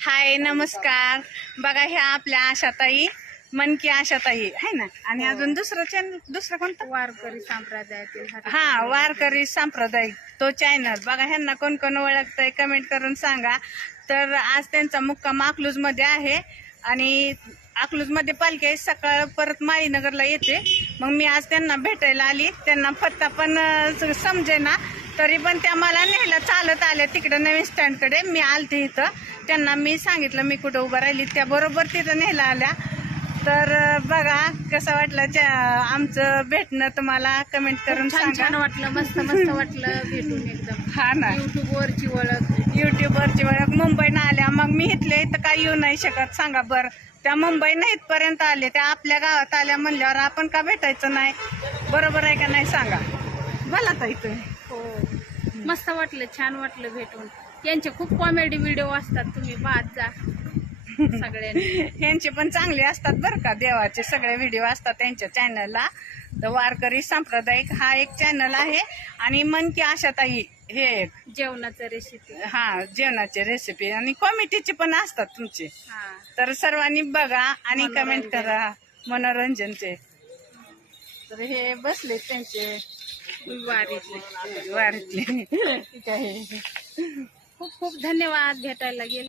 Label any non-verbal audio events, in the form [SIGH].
हाय नमस्कार. बघा ह्या आपल्या आशाताई मन की आशाताई आहे ना? आणि अजून दुसरं चॅनल दुसरं कोणतं? वारकरी संप्रदायातील हा वारकरी सांप्रदायिक तो चॅनल बघा ह्यांना कोण कोण ओळखतंय कमेंट करून सांगा. तर आज त्यांचा मुक्काम अकलूजमध्ये आहे. आणि अकलूजमध्ये पालखी आहे. सकाळ परत माळीनगरला येते. मग मी आज त्यांना भेटायला आली. त्यांना पत्ता पण अं, समजेना. तरी पण त्या मला न्यायला चालत आल्या. तिकडे नवीन स्टँडकडे मी आलते इथं. त्यांना मी सांगितलं मी कुठं उभं राहिली त्या बरोबर तिथं न्यायला आल्या. तर बघा कसं वाटलं आमचं भेटणं तुम्हाला कमेंट करून छान छान सांगा. वाटलं मस्त मस्त वाटलं भेटून एकदम. हा ना. युट्यूब वरची ओळख. युट्यूबवरची ओळख. मुंबईनं आल्या. मग मी इथले इथं काय येऊ नाही शकत. सांगा बरं. त्या मुंबईनं इथपर्यंत आले. त्या आपल्या गावात आल्या म्हणल्यावर आपण का भेटायचं नाही? बरोबर आहे का नाही सांगा. बोला ताई तुम्ही. हो. मस्त वाटलं छान वाटलं भेटून. यांचे खूप कॉमेडी व्हिडिओ असतात तुम्ही पाहत जा. सगळ्यांनी. [LAUGHS] यांचे पण चांगले असतात बरं का देवाचे सगळे व्हिडिओ असतात त्यांच्या चॅनलला द वारकरी सांप्रदायिक हा एक चॅनल आहे. आणि मन की आशाताई हे एक. जेवणाचं रेसिपी हा जेवणाचे रेसिपी आणि कॉमेडीचे पण असतात तुमचे. हा. तर सर्वांनी बघा आणि कमेंट करा. मनोरंजनचे. तर हे बसले त्यांचे. वारीतले. वारीतले. [LAUGHS] ठीक आहे. खूप खूप धन्यवाद भेटायला गेले.